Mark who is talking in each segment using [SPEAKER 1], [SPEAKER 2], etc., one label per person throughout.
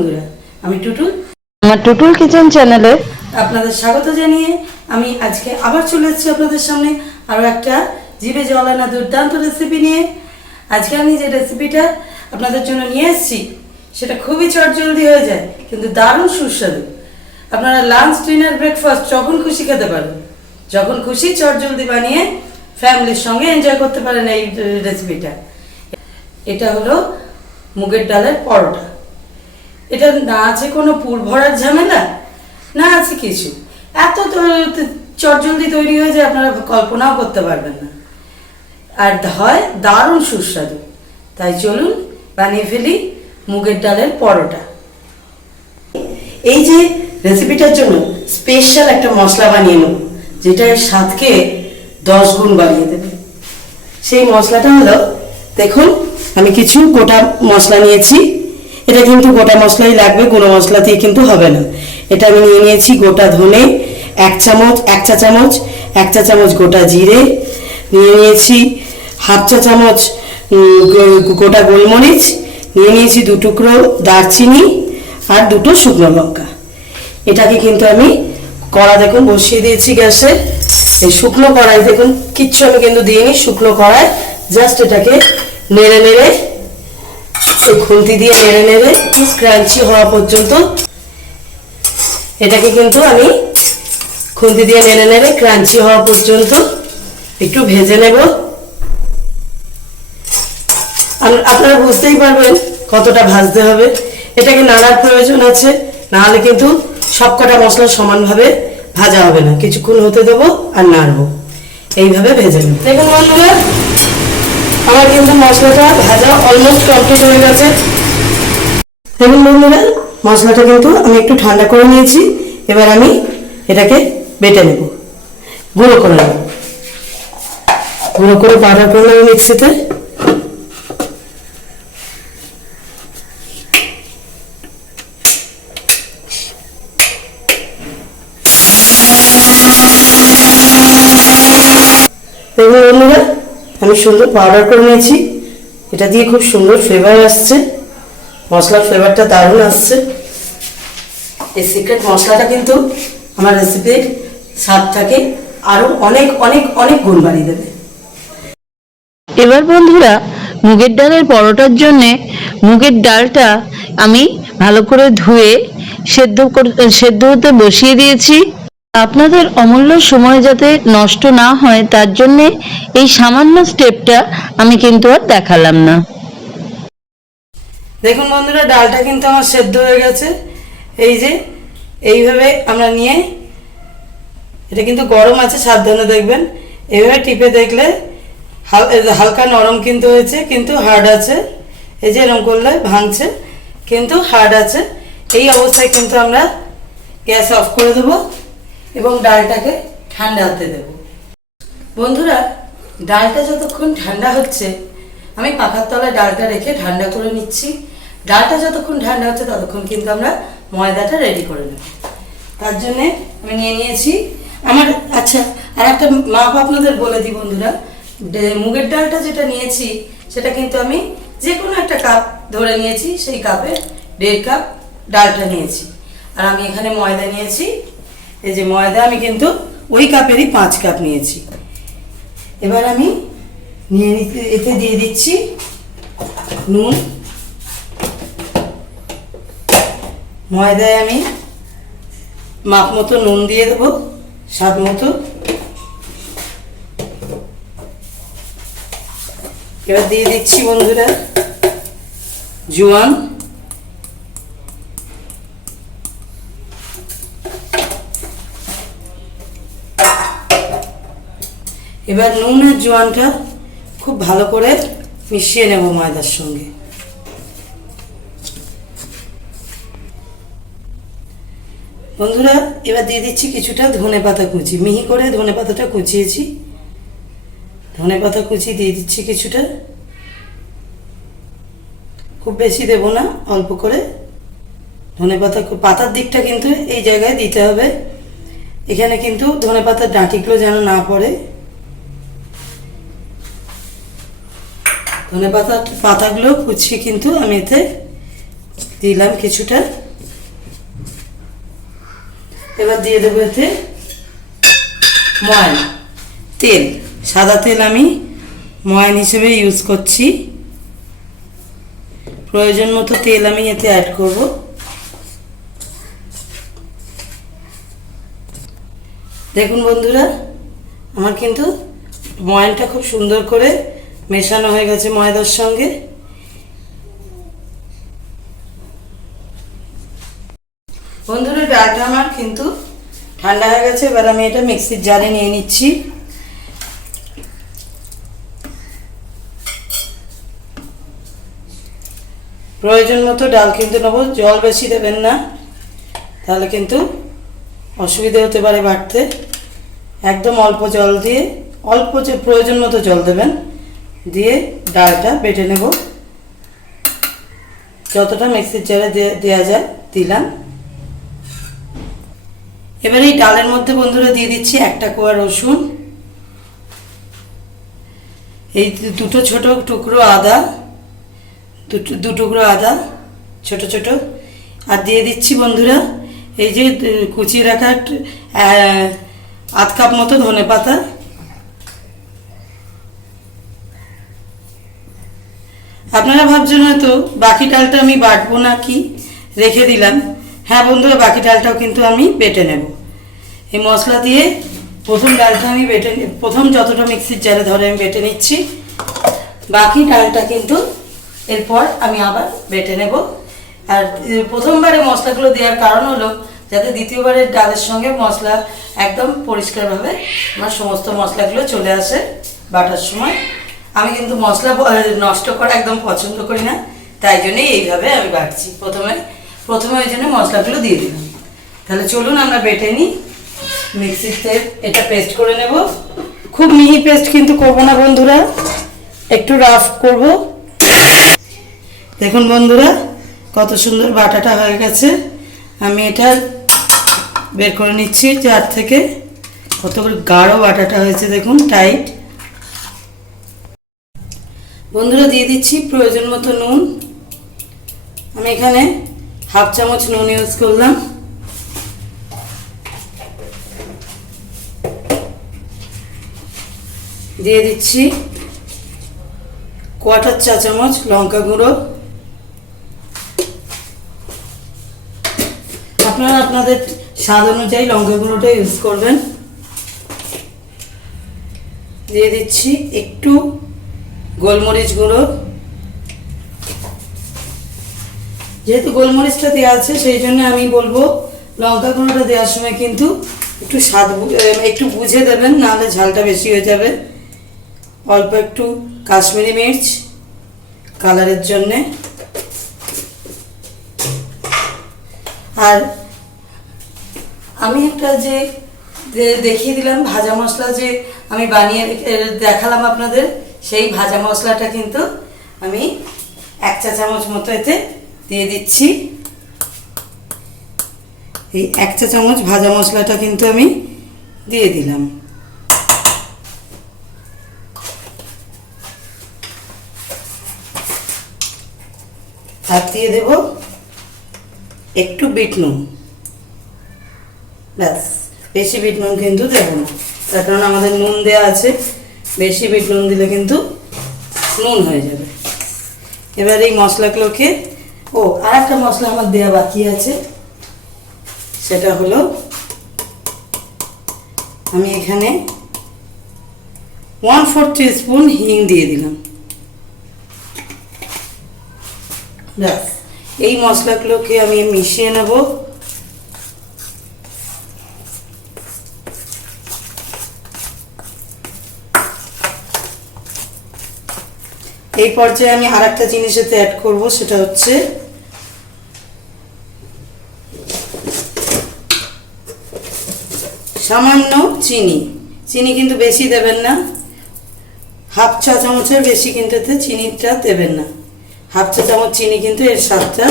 [SPEAKER 1] বন্ধুরা আমি টুটুল।
[SPEAKER 2] আমার টুটুল কিচেন চ্যানেলে
[SPEAKER 1] আপনাদের স্বাগত জানিয়ে আমি আজকে আবার চলে এসেছি আপনাদের সামনে আরও একটা জিভে জল আনা দুর্দান্ত রেসিপি নিয়ে। আজকে আমি যে রেসিপিটা আপনাদের জন্য নিয়ে এসেছি সেটা খুবই চটজলদি হয়ে যায় কিন্তু দারুণ সুস্বাদু। আপনারা লাঞ্চ ডিনার ব্রেকফাস্ট যখন খুশি খেতে পারেন যখন খুশি চটজলদি বানিয়ে ফ্যামিলির সঙ্গে এনজয় করতে পারেন এই রেসিপিটা এটা হলো মুগের ডালের পরোটা। এটা না আছে কোনো পুর ভরার ঝামেলা? না আছে কিছু। এত চটজলদি তৈরি হয়ে যায়, আপনারা কল্পনাও করতে পারবেন না। আর হয় দারুণ সুস্বাদু। তাই চলুন, বানিয়ে ফেলি মুগের ডালের পরোটা। এই যে রেসিপিটার জন্য স্পেশাল একটা মশলা বানিয়ে নেব যেটা স্বাদকে দশ গুণ বাড়িয়ে দেবে। সেই মশলাটা হলো, দেখুন, আমি কিছু গোটা মশলা নিয়েছি। এটা কিন্তু গোটা মশলাই লাগবে, গুঁড়ো মশলা দিয়ে কিন্তু হবে না। এটা আমি নিয়ে নিয়েছি গোটা ধনে, এক চামচ, এক চা চামচ, এক চা চামচ গোটা জিরে, নিয়ে নিয়েছি হাফ চা চামচ গোটা গোলমরিচ, নিয়ে নিয়েছি দু টুকরো দারচিনি আর দুটো শুকনো লঙ্কা। এটাকে কিন্তু আমি কড়া দেখুন বসিয়ে দিয়েছি গ্যাসে। এই শুকনো কড়াই দেখুন, কিচ্ছু আমি কিন্তু দিইনি, শুকনো কড়াই, জাস্ট এটাকে নেড়ে নেড়ে এই খুন্তি দিয়ে নেড়ে নেড়ে ক্রাঞ্চি হওয়া পর্যন্ত। এটাকে কিন্তু আমি খুন্তি দিয়ে নেড়ে নেড়ে ক্রাঞ্চি হওয়া পর্যন্ত। একটু ভেজে নেব। আপনারা বুঝতেই পারবেন কতটা ভাজতে হবে। এটাকে নাড়ার প্রয়োজন আছে, নাহলে কিন্তু সবকটা মশলা সমানভাবে ভাজা হবে না। কিছুক্ষণ হতে দেবো আর নাড়বো। এইভাবে ভেজে নেব। দেখুন বন্ধুরা আমার কিন্তু মশলাটা ভাজা অলমোস্ট কমপ্লিট হয়ে গেছে। দেখুন বন্ধুরা, মশলাটা কিন্তু আমি একটু ঠান্ডা করে নিয়েছি। এবার আমি এটাকে বেটে নেব। গুঁড়ো করে নেব। গুঁড়ো করে বাটার করে নেব মিক্সিতে দেখুন বন্ধুরা আমি সুন্দর পাউডার করে নিয়েছি। এটা দিয়ে খুব সুন্দর ফ্লেভার আসছে। মশলার ফ্লেভারটা দারুণ আসছে। এই সিক্রেট মশলাটা কিন্তু আমার রেসিপির স্বাদটাকে আরও অনেক অনেক অনেক গুণ বাড়িয়ে দেবে।
[SPEAKER 2] এবার বন্ধুরা, মুগের ডালের পরোটার জন্যে মুগের ডালটা আমি ভালো করে ধুয়ে, সেদ্ধ সেদ্ধ হতে বসিয়ে দিয়েছি। আপনাদের অমূল্য সময় যাতে নষ্ট না হয়, তার জন্যে এই সামান্য স্টেপটা আমি কিন্তু আর দেখালাম না।
[SPEAKER 1] দেখুন বন্ধুরা, ডালটা কিন্তু আমার সেদ্ধ হয়ে গেছে। এই যে, এইভাবে আমরা নিয়ে, এটা কিন্তু গরম আছে, সাবধানে দেখবেন। এইভাবে টিপে দেখলে হাল- হালকা নরম কিন্তু হয়েছে, কিন্তু হার্ড আছে। এই যে এরকম করলে ভাঙছে, কিন্তু হার্ড আছে। এই অবস্থায় কিন্তু আমরা গ্যাস অফ করে দেবো। এবং ডালটাকে ঠান্ডা হতে দেবো। বন্ধুরা, ডালটা যতক্ষণ ঠান্ডা হচ্ছে, আমি পাখার তলায় ডালটা রেখে ঠান্ডা করে নিচ্ছি। ডালটা যতক্ষণ ঠান্ডা হচ্ছে, ততক্ষণ কিন্তু আমরা ময়দাটা রেডি করে নেব। তার জন্যে আমি নিয়ে নিয়েছি। আমার আচ্ছা আর একটা মাপ আপনাদের বলে দিই বন্ধুরা। মুগের ডালটা যেটা নিয়েছি, সেটা কিন্তু আমি যে কোনো একটা কাপ ধরে নিয়েছি, সেই কাপে দেড় কাপ ডালটা নিয়েছি। আর আমি এখানে ময়দা নিয়েছি। এই যে ময়দা, আমি কিন্তু ওই কাপেরই পাঁচ কাপ নিয়েছি। এবার আমি নিয়ে নিতে, এতে দিয়ে দিচ্ছি নুন। ময়দায় আমি মাপ মতো নুন দিয়ে দেবো, স্বাদ মতো। এবার দিয়ে দিচ্ছি বন্ধুরা জোয়ান। এবার নুন আর জোয়ানটা খুব ভালো করে মিশিয়ে নেব ময়দার সঙ্গে। বন্ধুরা, এবার দিয়ে দিচ্ছি কিছুটা ধনে পাতা কুচি। মিহি করে ধনে পাতাটা কুচিয়েছি। ধনে পাতা কুচি দিয়ে দিচ্ছি কিছুটা। খুব বেশি দেবো না, অল্প করে। ধনে পাতা পাতার দিকটা কিন্তু এই জায়গায় দিতে হবে। এখানে কিন্তু ধনে পাতার ডাঁটিগুলো যেন না পড়ে। ধনে পাতা পাতাগুলো কুচিয়ে কিন্তু আমি এতে দিলাম কিছুটা। এবার দিয়ে দেবো এতে ময়ান। তেল, সাদা তেল আমি ময়ান হিসেবে ইউজ করছি। প্রয়োজন মতো তেল আমি এতে অ্যাড করব। দেখুন বন্ধুরা, আমার কিন্তু ময়ানটা খুব সুন্দর করে মেশানো হয়ে গেছে ময়দার সঙ্গে। বন্ধুরা ডালটা আমার কিন্তু ঠান্ডা হয়ে গেছে, এবার আমি এটা মিক্সির জারে নিয়ে নিচ্ছি। প্রয়োজন মতো ডাল কিন্তু নেব, জল বেশি দেবেন না, তাহলে কিন্তু অসুবিধা হতে পারে বাড়তে। একদম অল্প জল দিয়ে, অল্প যে প্রয়োজন মতো জল দেবেন। দিয়ে ডালটা বেটে নেব। যতটা মিক্সির জারে দেওয়া যায় দিলাম। এবার এই ডালের মধ্যে বন্ধুরা দিয়ে দিচ্ছি একটা কোয়া রসুন। এই দুটো ছোট টুকরো আদা, দুটো, দু টুকরো আদা, ছোট ছোট। আর দিয়ে দিচ্ছি বন্ধুরা এই যে কুচিয়ে রাখা আধ কাপ মতো ধনে পাতা আপনারা ভাবছেন হয়তো বাকি ডালটা আমি বাটবো না কি? রেখে দিলাম। হ্যাঁ বন্ধুরা, বাকি ডালটাও কিন্তু আমি বেটে নেব। এই মশলা দিয়ে প্রথম ডালটা আমি বেটে প্রথম যতটা মিক্সির জারে ধরে আমি বেটে নিচ্ছি, বাকি ডালটা কিন্তু এরপর আমি আবার বেটে নেব। আর প্রথমবারে মশলাগুলো দেওয়ার কারণ হলো যাতে দ্বিতীয়বারের ডালের সঙ্গে মশলা একদম পরিষ্কারভাবে আমার সমস্ত মশলাগুলো চলে আসে বাটার সময়। আমি কিন্তু মশলা নষ্ট করা একদম পছন্দ করি না, তাই জন্যই এইভাবে আমি বাটছি। প্রথমে প্রথমে ওই জন্য মশলাগুলো দিয়ে দিলাম। তাহলে চলুন আমরা বেটে নিই। মিক্সিতে এটা পেস্ট করে নেব। খুব মিহি পেস্ট কিন্তু করব না বন্ধুরা, একটু রাফ করব। দেখুন বন্ধুরা, কত সুন্দর বাটাটা হয়ে গেছে। আমি এটা বের করে নিচ্ছি জার থেকে কত করে গাঢ় বাটাটা হয়েছে, দেখুন টাইট বন্ধুরা দিয়ে দিচ্ছি প্রয়োজন মতো নুন। আমি এখানে হাফ চামচ নুন ইউজ করলাম। দিয়ে দিচ্ছি কোয়াটার চা চামচ লঙ্কা গুঁড়ো। আপনারা আপনাদের স্বাদ অনুযায়ী লঙ্কা গুঁড়োটা ইউজ করবেন। দিয়ে দিচ্ছি একটু গোলমরিচ গুঁড়ো। যেহেতু গোলমরিচটা দেওয়া আছে, সেই জন্য আমি বলব লঙ্কা গুঁড়োটা দেওয়ার সময় কিন্তু একটু স্বাদ একটু বুঝে দেবেন, নাহলে ঝালটা বেশি হয়ে যাবে। অল্প একটু কাশ্মীরি মির্চ কালারের জন্যে। আর আমি একটা যে দেখিয়ে দিলাম, ভাজা মশলা যে আমি বানিয়ে দেখালাম আপনাদের। সেই ভাজা মশলাটা কিন্তু আমি এক চা চামচ মতো এতে দিয়ে দিচ্ছি। এই এক চা চামচ ভাজা মশলাটা কিন্তু আমি দিয়ে দিলাম। আর দিয়ে দেব একটু বিট নুন। ব্যাস, বেশি বিট নুন কিন্তু দেবো না। তার কারণ আমাদের নুন দেওয়া আছে। বেশি বিট নুন দিলে কিন্তু নুন হয়ে যাবে। এবার এই মশলাগুলোকে, ও আর একটা মশলা আমার দেওয়া বাকি আছে। সেটা হলো, আমি এখানে ওয়ান ফোর স্পুন হিং দিয়ে দিলাম। এই মশলাগুলোকে আমি মিশিয়ে নেব। এই পর্যায়ে আমি আর একটা জিনিস এতে অ্যাড করব, সেটা হচ্ছে সামান্য চিনি। চিনি কিন্তু বেশি দেবেন না। হাফ চা চামচের বেশি কিন্তু এতে চিনিটা দেবেন না। হাফ চা চামচ চিনি কিন্তু এর স্বাদটা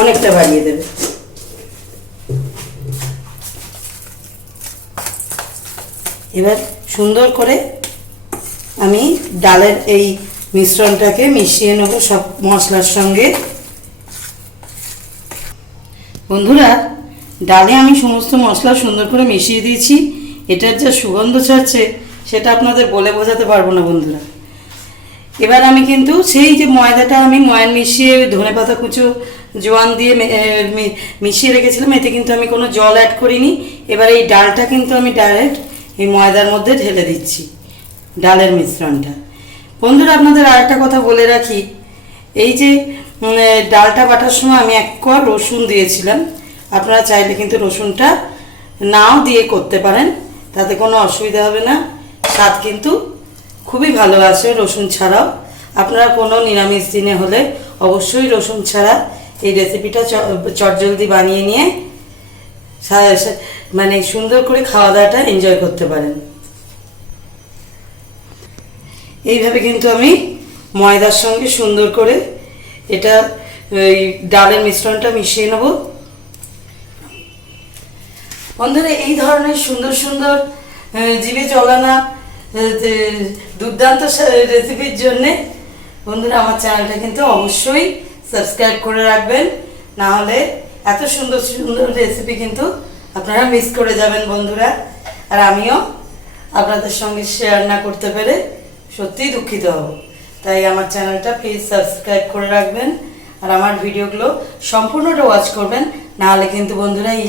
[SPEAKER 1] অনেকটা বাড়িয়ে দেবে। এবার সুন্দর করে আমি ডালের এই মিশ্রণটাকে মিশিয়ে নেব সব মশলার সঙ্গে। বন্ধুরা, ডালে আমি সমস্ত মশলা সুন্দর করে মিশিয়ে দিয়েছি। এটার যা সুগন্ধ ছাড়ছে, সেটা আপনাদের বলে বোঝাতে পারব না, বন্ধুরা। এবার আমি কিন্তু সেই যে ময়দাটা আমি ময়ান মিশিয়ে ধনে পাতা কুচো, জোয়ান দিয়ে মিশিয়ে রেখেছিলাম, এতে কিন্তু আমি কোনো জল অ্যাড করিনি। এবার এই ডালটা কিন্তু আমি ডাইরেক্ট এই ময়দার মধ্যে ঢেলে দিচ্ছি, ডালের মিশ্রণটা। বন্ধুরা, আপনাদের আর একটা কথা বলে রাখি। এই যে ডালটা বাটার সময় আমি এক কোয়া রসুন দিয়েছিলাম। আপনারা চাইলে কিন্তু রসুনটা নাও দিয়ে করতে পারেন। তাতে কোনো অসুবিধা হবে না। স্বাদ কিন্তু খুবই ভালো আসে রসুন ছাড়াও। আপনারা কোনো নিরামিষ দিনে হলে অবশ্যই রসুন ছাড়া এই রেসিপিটা চটজলদি বানিয়ে নিয়ে মানে সুন্দর করে খাওয়া দাওয়াটা এনজয় করতে পারেন। এইভাবে কিন্তু আমি ময়দার সঙ্গে সুন্দর করে এটা, এই ডালের মিশ্রণটা মিশিয়ে নেব। বন্ধুরা, এই ধরনের সুন্দর সুন্দর জিভে চলানা যে দুর্দান্ত রেসিপির জন্যে বন্ধুরা, আমার চ্যানেলটা কিন্তু অবশ্যই সাবস্ক্রাইব করে রাখবেন। না হলে এত সুন্দর সুন্দর রেসিপি কিন্তু আপনারা মিস করে যাবেন বন্ধুরা। আর আমিও আপনাদের সঙ্গে শেয়ার না করতে পেরে সত্যিই দুঃখিত। হব তাই আমার চ্যানেলটা প্লিজ সাবস্ক্রাইব করে রাখবেন আর আমার ভিডিওগুলো সম্পূর্ণটা ওয়াচ করবেন। না হলে কিন্তু বন্ধুরা এই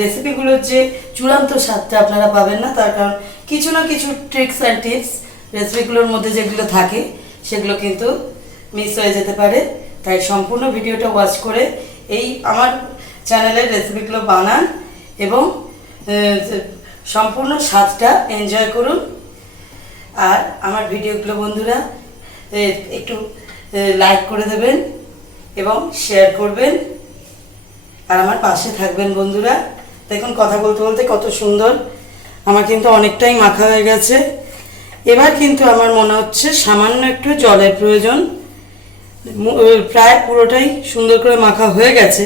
[SPEAKER 1] রেসিপিগুলোর যে চূড়ান্ত স্বাদটা আপনারা পাবেন না, তার কারণ কিছু না কিছু ট্রিক্স অ্যান্ড টিপস রেসিপিগুলোর মধ্যে যেগুলো থাকে, সেগুলো কিন্তু মিস হয়ে যেতে পারে। তাই সম্পূর্ণ ভিডিওটা ওয়াচ করে এই আমার চ্যানেলের রেসিপিগুলো বানান এবং সম্পূর্ণ স্বাদটা এনজয় করুন। আর আমার ভিডিওগুলো বন্ধুরা একটু লাইক করে দেবেন এবং শেয়ার করবেন। আর আমার পাশে থাকবেন বন্ধুরা। দেখুন, কথা বলতে বলতে কত সুন্দর। আমার কিন্তু অনেকটাই মাখা হয়ে গেছে। এবার কিন্তু আমার মনে হচ্ছে সামান্য একটু জলের প্রয়োজন। প্রায় পুরোটাই সুন্দর করে মাখা হয়ে গেছে।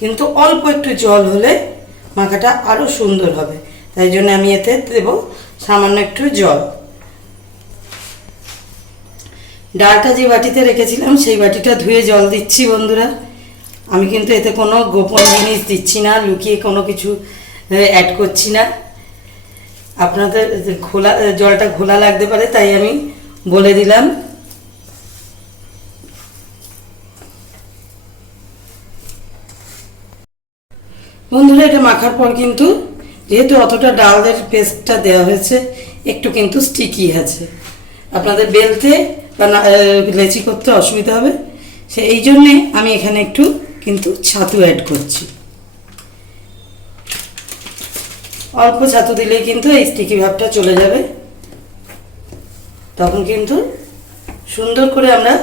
[SPEAKER 1] কিন্তু অল্প একটু জল হলে মাখাটা আরও সুন্দর হবে। তাই জন্য আমি এতে দেব সামান্য একটু জল। ডালটা যে বাটিতে রেখেছিলাম, সেই বাটিটা ধুয়ে জল দিচ্ছি বন্ধুরা। আমি কিন্তু এতে কোনো গোপন জিনিস দিচ্ছি না, লুকিয়ে কোনো কিছু অ্যাড করছি না। আপনাদের খোলা জলটা ঘোলা লাগতে পারে, তাই আমি বলে দিলাম। বন্ধুরা, এটা মাখার পর কিন্তু যেহেতু অতটা ডালের পেস্টটা দেওয়া হয়েছে, একটু কিন্তু স্টিকি আছে। আপনাদের বেলতে লেচি করতে অসুবিধা হবে। সে এই জন্যে আমি এখানে একটু কিন্তু ছাতু অ্যাড করছি। অল্প ছাতু দিলেই কিন্তু এই স্টিকি ভাবটা চলে যাবে। তখন কিন্তু সুন্দর করে আমরা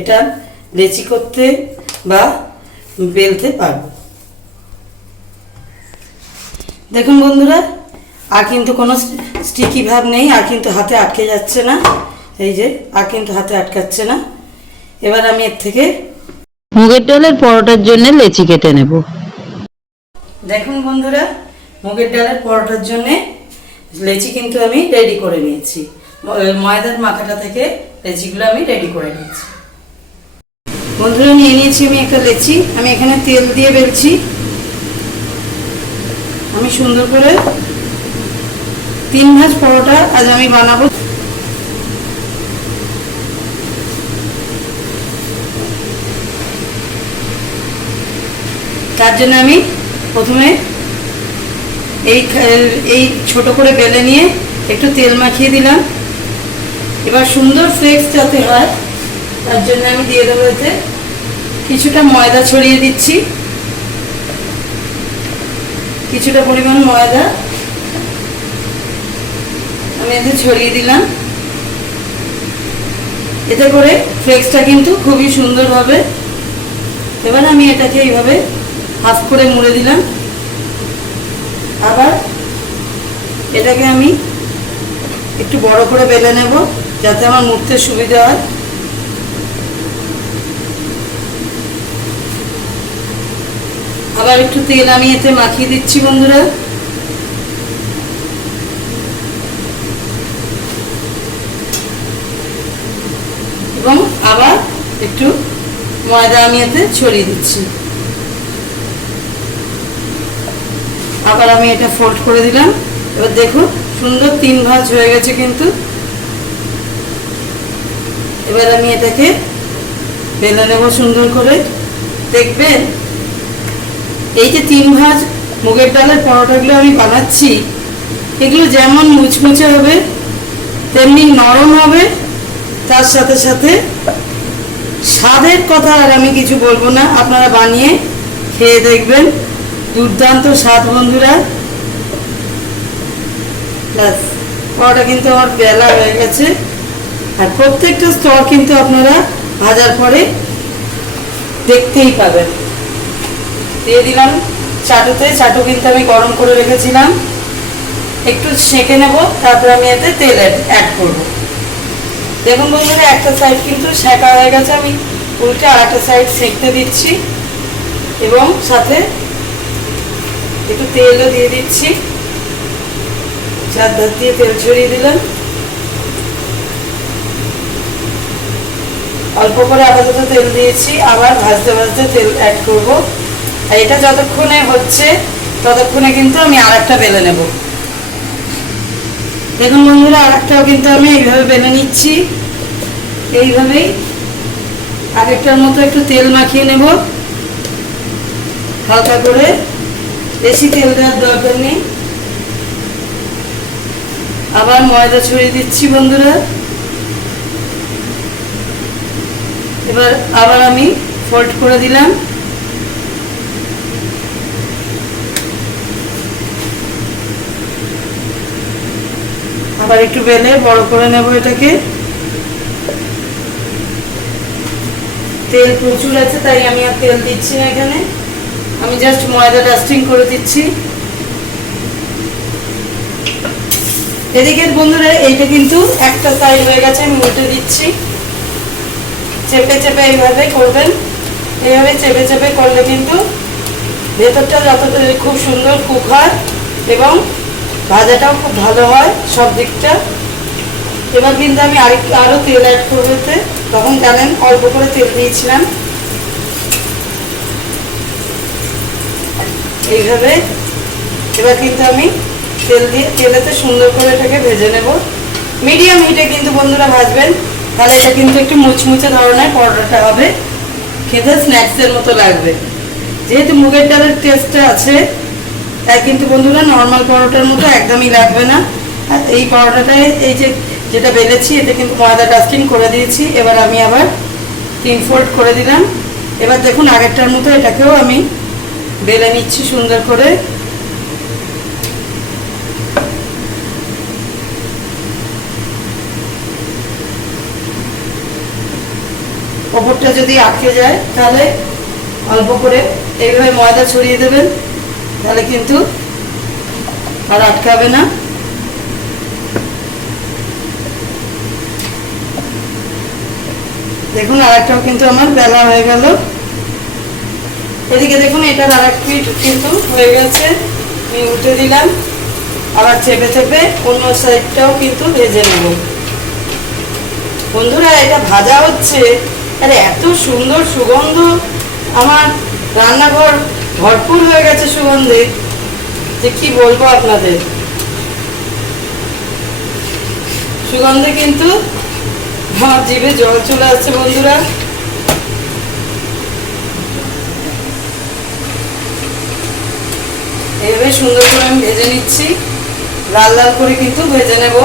[SPEAKER 1] এটা লেচি করতে বা বেলতে পারব। দেখুন বন্ধুরা, আর কিন্তু কোনো স্টিকি ভাব নেই, আর কিন্তু হাতে আটকে যাচ্ছে না। এই যে আর কিন্তু হাতে আটকাচ্ছে না। এবার আমি এর থেকে
[SPEAKER 2] মুগের ডালের পরোটার জন্য লেচি কেটে নেব।
[SPEAKER 1] দেখুন বন্ধুরা মুগের ডালের পরোটার জন্য লেচি কিন্তু আমি রেডি করে নিয়েছি। ময়দার মাথাটা থেকে লেচিগুলো আমি রেডি করে নিয়েছি। বন্ধুরা নিয়ে নিয়েছি আমি একটা লেচি। আমি এখানে তেল দিয়ে বেলছি। আমি সুন্দর করে তিন ভাঁজ পরোটা আজ আমি বানাবো। তার জন্য আমি প্রথমে এই এই ছোট করে বেলে নিয়ে একটু তেল মাখিয়ে দিলাম। এবার সুন্দর ফ্লেক্স যাতে হয়, তার জন্য আমি দিয়ে দেবো এতে কিছুটা ময়দা ছড়িয়ে দিচ্ছি। কিছুটা পরিমাণ ময়দা আমি এতে ছড়িয়ে দিলাম। এতে করে ফ্লেক্সটা কিন্তু খুবই সুন্দর হবে। এবার আমি এটাকে এইভাবে হাফ করে মুড়ে দিলাম। আবার এটাকে আমি একটু বড় করে বেলে নেব, যাতে আমার মুড়তে সুবিধা হয়। আবার একটু তেল আমি এতে মাখিয়ে দিচ্ছি, বন্ধুরা। এবং আবার একটু ময়দা আমি এতে ছড়িয়ে দিচ্ছি। আবার আমি এটা ফোল্ড করে দিলাম। এবার দেখুন সুন্দর তিন ভাঁজ হয়ে গেছে কিন্তু। এবার আমি এটাকে বেলে নেব সুন্দর করে। দেখবেন? এই যে তিন ভাঁজ মুগের ডালের পরোটাগুলো আমি বানাচ্ছি, এগুলো যেমন মুচমুচে হবে, তেমনি নরম হবে। তার সাথে সাথে স্বাদের কথা আর আমি কিছু বলব না। আপনারা বানিয়ে খেয়ে দেখবেন। দুর্দান্ত স্বাদ বন্ধুরা। ব্যাস কিন্তু আমার বেলা হয়ে গেছে। আর প্রত্যেকটা স্তর কিন্তু আপনারা ভাজার পরে দেখতেই পাবেন। দিয়ে দিলাম চাটুতে। চাটু কিন্তু আমি গরম করে রেখেছিলাম। একটু সেঁকে নেব, তারপর আমি এতে তেল অ্যাড করব। দেখুন বন্ধুরা, একটা সাইড কিন্তু সেঁকা হয়ে গেছে। আমি উল্টে আর একটা সাইড সেঁকতে দিচ্ছি। এবং সাথে একটু তেলও দিয়ে দিচ্ছি। চারধার দিয়ে তেল ছড়িয়ে দিলাম। অল্প করে আপাতত তেল দিয়েছি। আবার ভাজতে ভাজতে তেল অ্যাড করব। আর এটা যতক্ষণে হচ্ছে, ততক্ষণে কিন্তু আমি আর একটা বেলে নেব। দেখুন বন্ধুরা আর একটাও কিন্তু আমি এইভাবে বেলে নিচ্ছি। এইভাবেই আগেরটার মতো একটু তেল মাখিয়ে নেব। হালকা করে বেশি তেল দেওয়ার দরকার নেই। আবার ময়দা ছড়িয়ে দিচ্ছি বন্ধুরা। এবার আবার আমি ফোল্ড করে দিলাম। আবার একটু বেলে বড় করে নেব এটাকে। তেল প্রচুর আছে, তাই আমি আর তেল দিচ্ছি না এখানে। আমি জাস্ট ময়দা ডাস্টিং করে দিচ্ছি। এদিকের বন্ধুরা, এইটা কিন্তু একটা সাইড হয়ে গেছে, আমি উল্টে দিচ্ছি। চেপে চেপে এইভাবে করবেন। এইভাবে চেপে চেপে করলে কিন্তু ভেতরটা যতটা খুব সুন্দর কুক হয় এবং ভাজাটাও খুব ভালো হয় সব দিকটা। এবার কিন্তু আমি আরেকটু আরও তেল অ্যাড করব তখন জানেন অল্প করে তেল দিয়েছিলাম। এইভাবে। এবার কিন্তু আমি তেল দিয়ে, তেলেতে সুন্দর করে এটাকে ভেজে নেব। মিডিয়াম হিটে কিন্তু বন্ধুরা ভাজবেন। তাহলে এটা কিন্তু একটু মুচমুচে ধরনের পরোটাটা হবে। খেতে স্ন্যাক্সের মতো লাগবে। যেহেতু মুগের ডালের টেস্টটা আছে, তাই কিন্তু বন্ধুরা নর্মাল পরোটার মতো একদমই লাগবে না। এই পরোটাটায় এই যে, যেটা বেলেছি এতে কিন্তু ময়দা ডাস্টিং করে দিয়েছি। এবার আমি আবার তিন ফোল্ড করে দিলাম। এবার দেখুন আগেরটার মতো এটাকেও আমি বেলে নিচ্ছি সুন্দর করে। ওপরটা যদি আটকে যায়, তাহলে অল্প করে এইভাবে ময়দা ছড়িয়ে দেবেন, তাহলে কিন্তু আর আটকাবে না। দেখুন আর একটাও কিন্তু আমার বেলা হয়ে গেল। এদিকে দেখুন, এটার আর এক পিঠ কিন্তু হয়ে গেছে। আমি উঠে দিলাম। আবার চেপে চেপে অন্য সাইডটাও কিন্তু ভেজে নেব। বন্ধুরা, এটা ভাজা হচ্ছে। আরে, এত সুন্দর সুগন্ধ। আমার রান্নাঘর ভরপুর হয়ে গেছে সুগন্ধে। যে কি বলব আপনাদের? সুগন্ধে কিন্তু আমার জিভে জল চলে আসছে, বন্ধুরা। এভাবে সুন্দর করে আমি ভেজে নিচ্ছি। লাল লাল করে কিন্তু ভেজে নেব।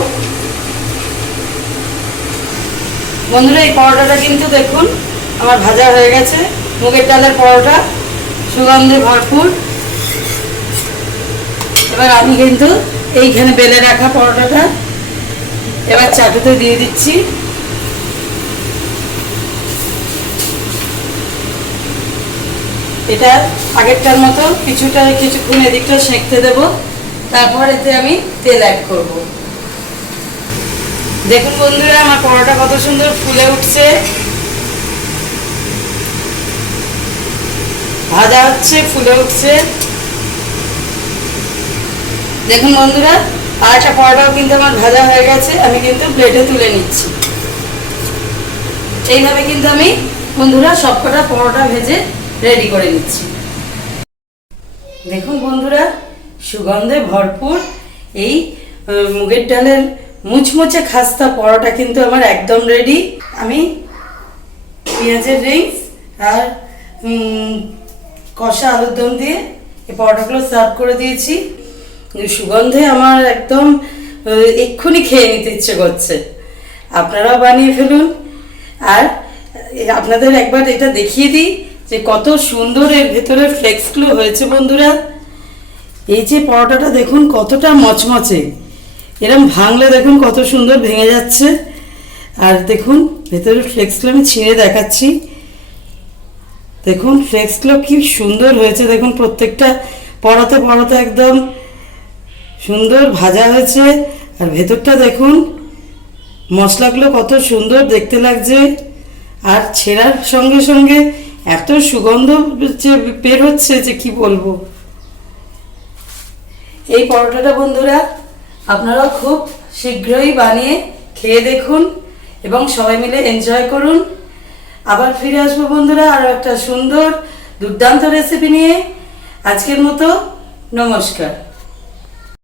[SPEAKER 1] বন্ধুরা, এই পরোটাটা কিন্তু দেখুন, আমার ভাজা হয়ে গেছে। মুগের ডালের পরোটা, সুগন্ধে ভরপুর। এবার আমি কিন্তু এইখানে বেলে রাখা পরোটাটা, এবার চাটুতে দিয়ে দিচ্ছি। এটা আগেরটার মতো কিছুটা কিছুক্ষণ এদিকটা সেঁকতে দেব। তারপর এতে আমি তেল অ্যাড করব। দেখুন বন্ধুরা, আমার পরোটা কত সুন্দর ফুলে উঠছে। ভাজা হচ্ছে, ফুলে উঠছে। দেখুন বন্ধুরা আর একটা পরোটাও কিন্তু আমার ভাজা হয়ে গেছে, আমি কিন্তু প্লেটে তুলে নিচ্ছি। এইভাবে কিন্তু আমি বন্ধুরা সবকটা পরোটা ভেজে রেডি করে নিচ্ছি। দেখুন বন্ধুরা, সুগন্ধে ভরপুর এই মুগের ডালের মুচমুচে খাস্তা পরোটা কিন্তু আমার একদম রেডি। আমি পেঁয়াজের রিংস আর কষা আলুর দম দিয়ে এই পরোটাগুলো সার্ভ করে দিয়েছি। সুগন্ধে আমার একদম এক্ষুনি খেয়ে নিতে ইচ্ছে করছে। আপনারাও বানিয়ে ফেলুন। আর আপনাদের একবার এটা দেখিয়ে দিই। যে কত সুন্দর এর ভেতরে ফ্লেক্সগুলো হয়েছে বন্ধুরা। এই যে পরোটাটা দেখুন কতটা মচমচে। এরম ভাঙলে দেখুন কত সুন্দর ভেঙে যাচ্ছে। আর দেখুন ভেতরের ফ্লেক্সগুলো আমি ছিঁড়ে দেখাচ্ছি। দেখুন ফ্লেক্সগুলো কি সুন্দর হয়েছে। দেখুন, প্রত্যেকটা পড়াতে পড়াতে একদম সুন্দর ভাজা হয়েছে। আর ভেতরটা দেখুন, মশলাগুলো কত সুন্দর দেখতে লাগছে। আর ছেঁড়ার সঙ্গে সঙ্গে এত সুগন্ধ যে বের হচ্ছে যে কি বলব? এই পরোটাটা বন্ধুরা আপনারাও খুব শীঘ্রই বানিয়ে খেয়ে দেখুন এবং সবাই মিলে এনজয় করুন। আবার ফিরে আসব বন্ধুরা আরও একটা সুন্দর দুর্দান্ত রেসিপি নিয়ে। আজকের মতো নমস্কার।